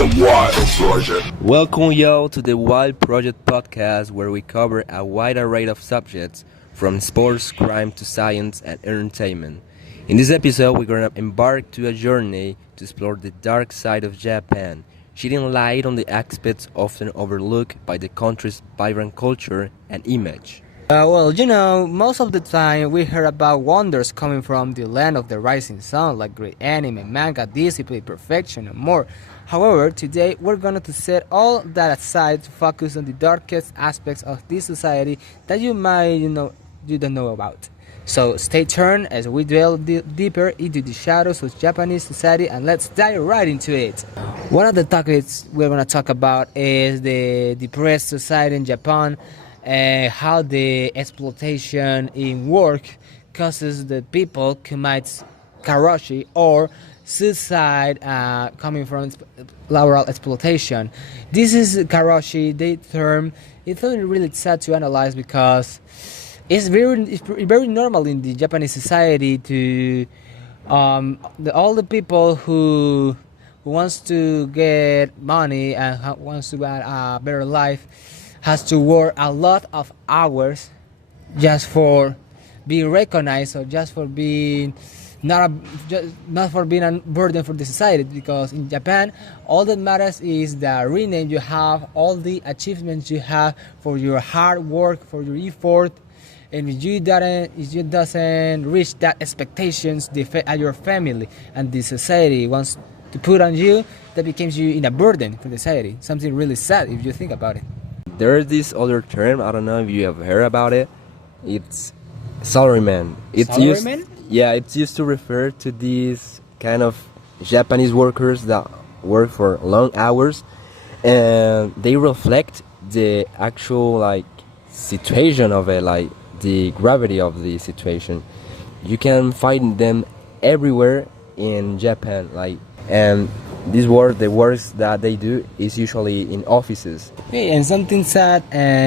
The Wild Project. Welcome y'all to the Wild Project podcast, where we cover a wide array of subjects from sports, crime to science and entertainment. In this episode, we're gonna embark to a journey to explore the dark side of Japan, shedding light on the aspects often overlooked by the country's vibrant culture and image. Most of the time we hear about wonders coming from the land of the rising sun, like great anime, manga, discipline, perfection, and more. However, today we're going to set all that aside to focus on the darkest aspects of this society that you don't know about. So stay tuned as we delve deeper into the shadows of Japanese society, and let's dive right into it. One of the topics we're going to talk about is the depressed society in Japan, how the exploitation in work causes the people commit karoshi or suicide coming from laboral exploitation. This is karoshi, the term. It's really sad to analyze because it's very normal in the Japanese society to all the people who wants to get money and wants to get a better life has to work a lot of hours just for being recognized, or just for being not for being a burden for the society. Because in Japan, all that matters is the rename you have, all the achievements you have for your hard work, for your effort. And if you doesn't reach that expectations, your family and the society wants to put on you, that becomes you in a burden for the society. Something really sad if you think about it. There's this other term, I don't know if you have heard about it. It's salaryman. Salaryman? It's used to refer to these kind of Japanese workers that work for long hours, and they reflect the actual situation of it, like the gravity of the situation. You can find them everywhere in Japan, and the works that they do is usually in offices. Hey, and something sad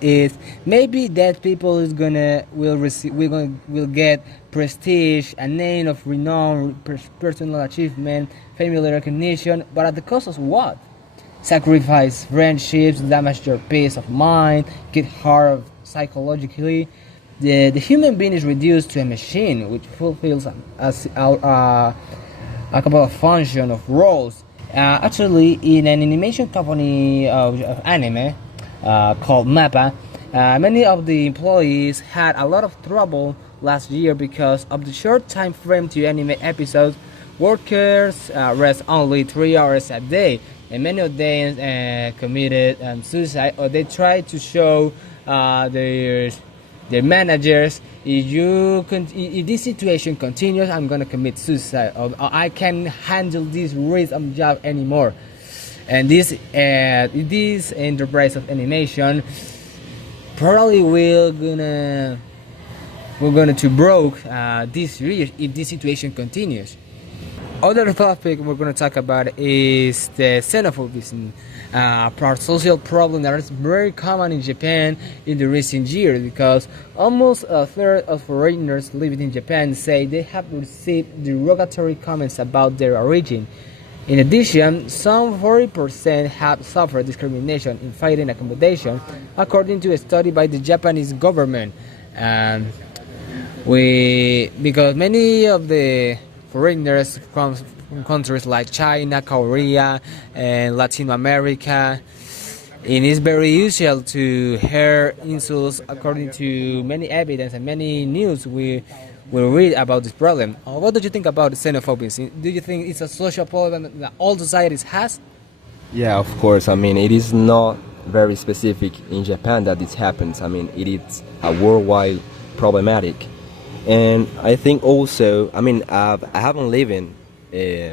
is maybe that people will get prestige, a name of renown, personal achievement, family recognition, but at the cost of what? Sacrifice friendships, damage your peace of mind, get hurt psychologically. The human being is reduced to a machine which fulfills a couple of functions of roles. Actually, in an animation company of anime called MAPPA, many of the employees had a lot of trouble last year because of the short time frame to animate episodes. Workers rest only 3 hours a day, and many of them committed suicide, or they tried to show their managers, if this situation continues, I'm gonna commit suicide, or I can't handle this risk of job anymore. And this enterprise of animation probably we're gonna to broke this year if this situation continues. Other topic we're going to talk about is the xenophobia, social problem that is very common in Japan in the recent years, because almost a third of foreigners living in Japan say they have received derogatory comments about their origin. In addition, some 40% have suffered discrimination in finding accommodation, according to a study by the Japanese government. Because many of the foreigners from countries like China, Korea, and Latin America, it is very usual to hear insults. According to many evidence and many news we will read about this problem. What do you think about xenophobia? Do you think it's a social problem that all societies has? Yeah, of course. I mean, it is not very specific in Japan that this happens. I mean, it is a worldwide problematic. And I think also, I haven't lived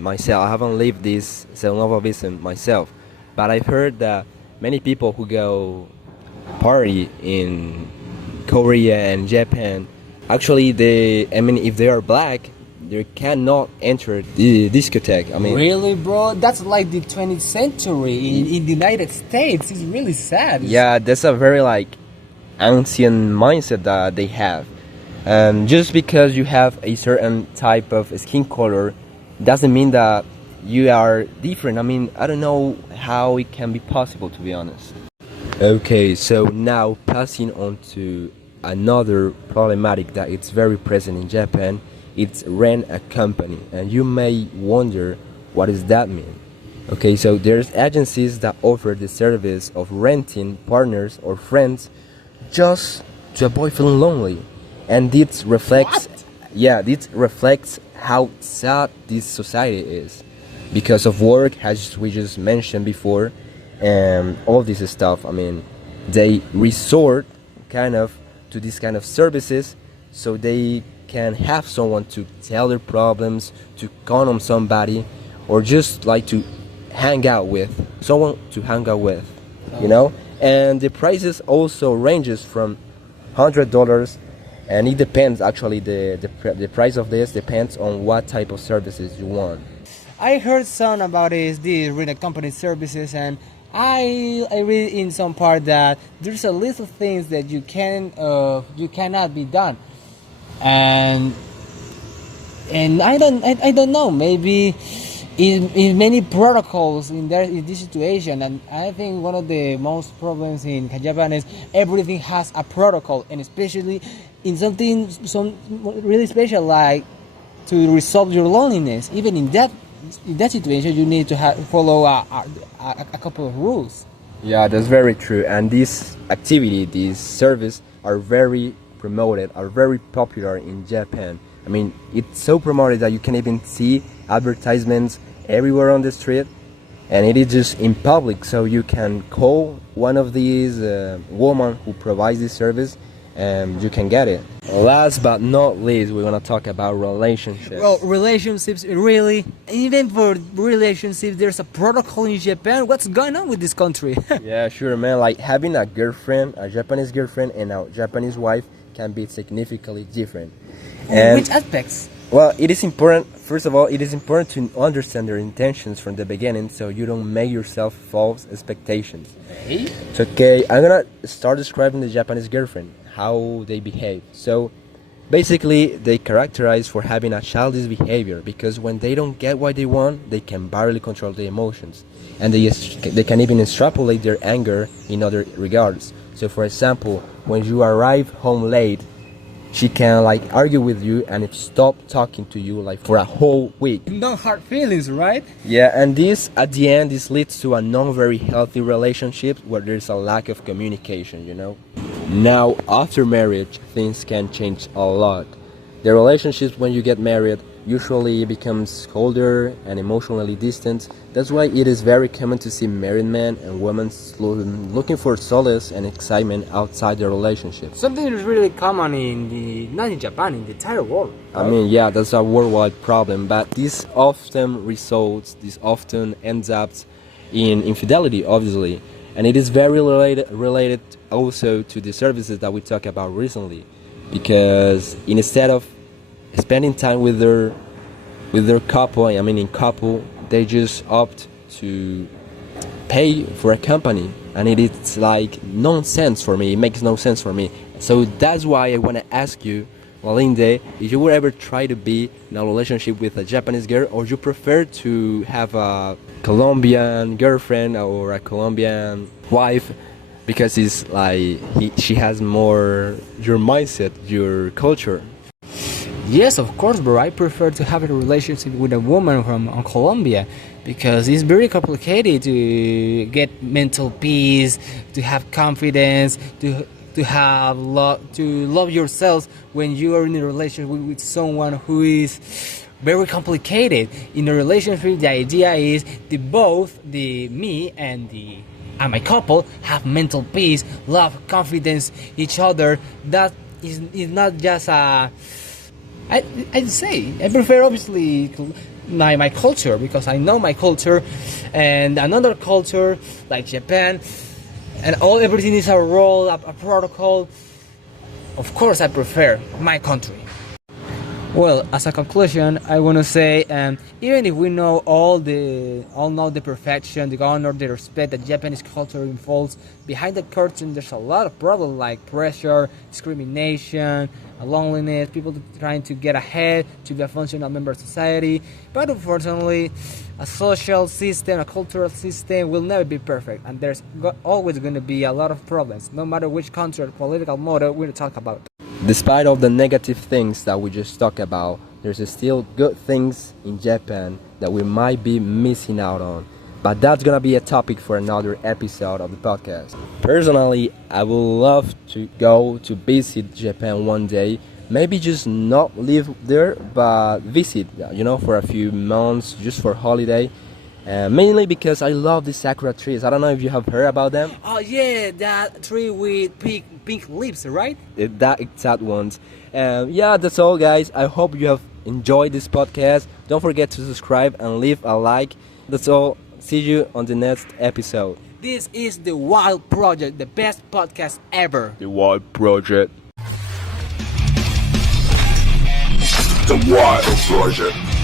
myself. I haven't lived this xenophobism myself, but I've heard that many people who go party in Korea and Japan, actually, if they are black, they cannot enter the discotheque. Really, bro? That's like the 20th century in the United States. It's really sad. Yeah, that's a very ancient mindset that they have. Just because you have a certain type of skin color doesn't mean that you are different. I mean, I don't know how it can be possible, to be honest. Okay, so now passing on to another problematic that it's very present in Japan, it's rent a company, and you may wonder what does that mean. Okay, so there's agencies that offer the service of renting partners or friends just to avoid feeling lonely, and this reflects, yeah, this reflects how sad this society is because of work, as we just mentioned before, and all this stuff. I mean, they resort kind of to these kind of services so they can have someone to tell their problems, to count on somebody, or just like to hang out with someone to hang out with, you know. And the prices also ranges from $100, and it depends actually. The price of this depends on what type of services you want. I heard some about these rent company services, and I read in some part that there's a list of things that you cannot be done, and I don't know, maybe in many protocols in this situation. And I think one of the most problems in Japan is everything has a protocol, and especially in some really special, like to resolve your loneliness. Even in that situation, you need to follow a couple of rules. Yeah, that's very true. And this activity, this service, are very promoted, are very popular in Japan. I mean, it's so promoted that you can even see advertisements everywhere on the street, and it is just in public. So you can call one of these women who provides this service, and you can get it. Last but not least, we're gonna talk about relationships. Well, relationships, really, even for relationships, there's a protocol in Japan. What's going on with this country? Yeah, sure, man. Like having a girlfriend, a Japanese girlfriend, and a Japanese wife can be significantly different. In which aspects? Well, it is important. First of all, it is important to understand their intentions from the beginning, so you don't make yourself false expectations. Hey? It's okay. I'm gonna start describing the Japanese girlfriend, how they behave. So, basically, they characterize for having a childish behavior because when they don't get what they want, they can barely control their emotions, and they can even extrapolate their anger in other regards. So, for example, when you arrive home late, she can like argue with you and stop talking to you like for a whole week. No hard feelings, right? Yeah, and this at the end this leads to a non very healthy relationship where there's a lack of communication, you know. Now after marriage things can change a lot. The relationships when you get married usually becomes colder and emotionally distant. That's why it is very common to see married men and women looking for solace and excitement outside their relationships. Something is really common not in Japan, in the entire world. I mean, yeah, that's a worldwide problem, but this often ends up in infidelity, obviously, and it is very related also to the services that we talked about recently, because instead of spending time with their couple, I mean in couple, they just opt to pay for a company, and it is like nonsense for me. It makes no sense for me. So that's why I want to ask you, Walinde, if you would ever try to be in a relationship with a Japanese girl, or you prefer to have a Colombian girlfriend or a Colombian wife, because it's like she has more your mindset, your culture. Yes, of course, bro. I prefer to have a relationship with a woman from Colombia because it's very complicated to get mental peace, to have confidence, to love yourself when you are in a relationship with someone who is very complicated. In a relationship, the idea is me and my couple have mental peace, love, confidence each other. That is not just a. I'd say I prefer obviously my culture because I know my culture, and another culture like Japan, and everything is a role, a protocol. Of course, I prefer my country. Well, as a conclusion, I want to say, even if we know all know the perfection, the honor, the respect that Japanese culture involves, behind the curtain there's a lot of problems like pressure, discrimination, loneliness, people trying to get ahead, to be a functional member of society. But unfortunately, a social system, a cultural system will never be perfect, and there's always going to be a lot of problems, no matter which country or political model we talk about. Despite all the negative things that we just talked about, there's still good things in Japan that we might be missing out on. But that's gonna be a topic for another episode of the podcast. Personally, I would love to go to visit Japan one day. Maybe just not live there, but visit, for a few months, just for holiday. Mainly because I love the sakura trees. I don't know if you have heard about them. Oh yeah, that tree with pink leaves, right? That exact ones. Yeah, that's all, guys. I hope you have enjoyed this podcast. Don't forget to subscribe and leave a like. That's all. See you on the next episode. This is the Wild Project, the best podcast ever. The Wild Project. The Wild Project.